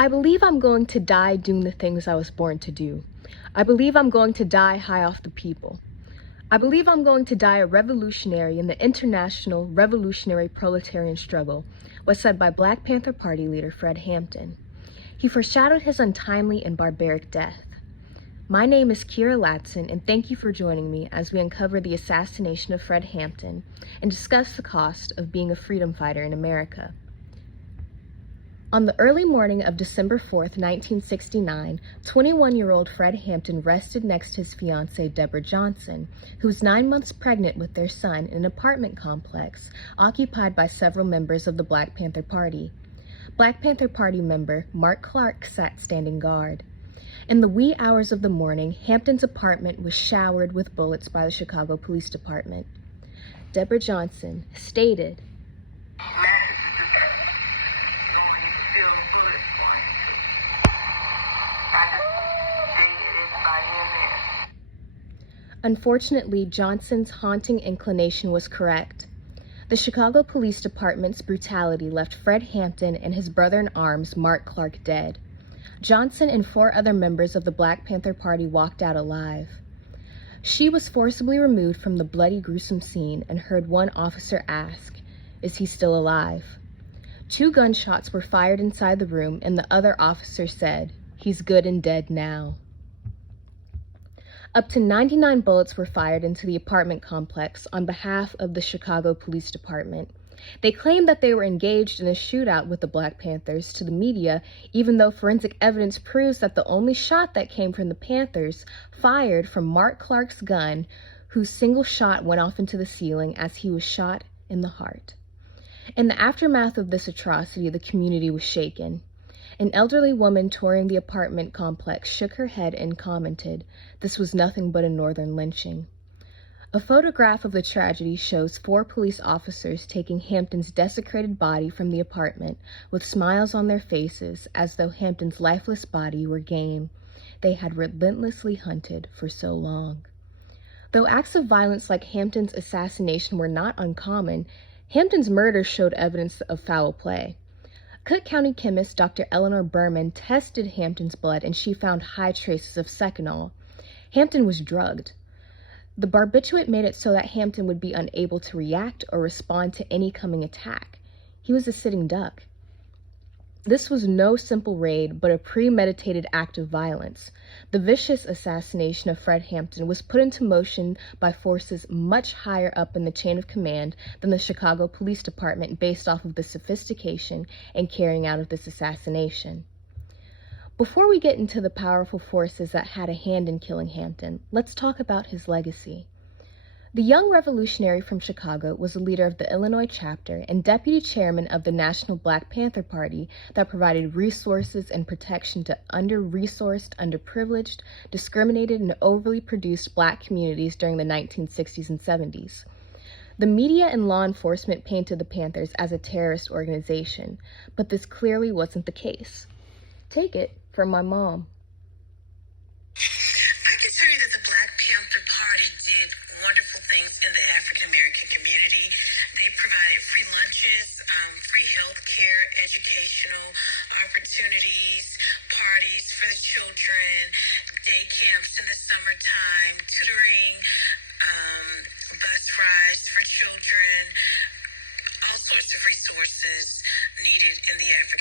I believe I'm going to die doing the things I was born to do. I believe I'm going to die high off the people. I believe I'm going to die a revolutionary in the international revolutionary proletarian struggle, was said by Black Panther Party leader Fred Hampton. He foreshadowed his untimely and barbaric death. My name is Kira Latson, and thank you for joining me as we uncover the assassination of Fred Hampton and discuss the cost of being a freedom fighter in America. On the early morning of December 4th, 1969, 21-year-old Fred Hampton rested next to his fiancée, Deborah Johnson, who was 9 months pregnant with their son in an apartment complex occupied by several members of the Black Panther Party. Black Panther Party member Mark Clark sat standing guard. In the wee hours of the morning, Hampton's apartment was showered with bullets by the Chicago Police Department. Deborah Johnson stated, Unfortunately, Johnson's haunting inclination was correct. The Chicago Police Department's brutality left Fred Hampton and his brother-in-arms, Mark Clark, dead. Johnson and 4 other members of the Black Panther Party walked out alive. She was forcibly removed from the bloody, gruesome scene and heard one officer ask, "Is he still alive?" 2 gunshots were fired inside the room, and the other officer said, "He's good and dead now." Up to 99 bullets were fired into the apartment complex on behalf of the Chicago Police Department. They claimed that they were engaged in a shootout with the Black Panthers to the media, even though forensic evidence proves that the only shot that came from the Panthers fired from Mark Clark's gun, whose single shot went off into the ceiling as he was shot in the heart. In the aftermath of this atrocity, the community was shaken. An elderly woman touring the apartment complex shook her head and commented, "This was nothing but a northern lynching." A photograph of the tragedy shows 4 police officers taking Hampton's desecrated body from the apartment with smiles on their faces as though Hampton's lifeless body were game they had relentlessly hunted for so long. Though acts of violence like Hampton's assassination were not uncommon, Hampton's murder showed evidence of foul play. Cook County chemist Dr. Eleanor Berman tested Hampton's blood and she found high traces of seconal. Hampton was drugged. The barbiturate made it so that Hampton would be unable to react or respond to any coming attack. He was a sitting duck. This was no simple raid, but a premeditated act of violence. The vicious assassination of Fred Hampton was put into motion by forces much higher up in the chain of command than the Chicago Police Department based off of the sophistication and carrying out of this assassination. Before we get into the powerful forces that had a hand in killing Hampton, let's talk about his legacy. The young revolutionary from Chicago was a leader of the Illinois chapter and deputy chairman of the National Black Panther Party that provided resources and protection to under-resourced, underprivileged, discriminated, and overly produced Black communities during the 1960s and 70s. The media and law enforcement painted the Panthers as a terrorist organization, but this clearly wasn't the case. Take it from my mom. I can tell you that the Black Panther Party did wonderful things in the African American community. They provided free lunches, free health care, educational opportunities, parties for the children, day camps in the summertime, tutoring, bus rides for children, all sorts of resources needed in the African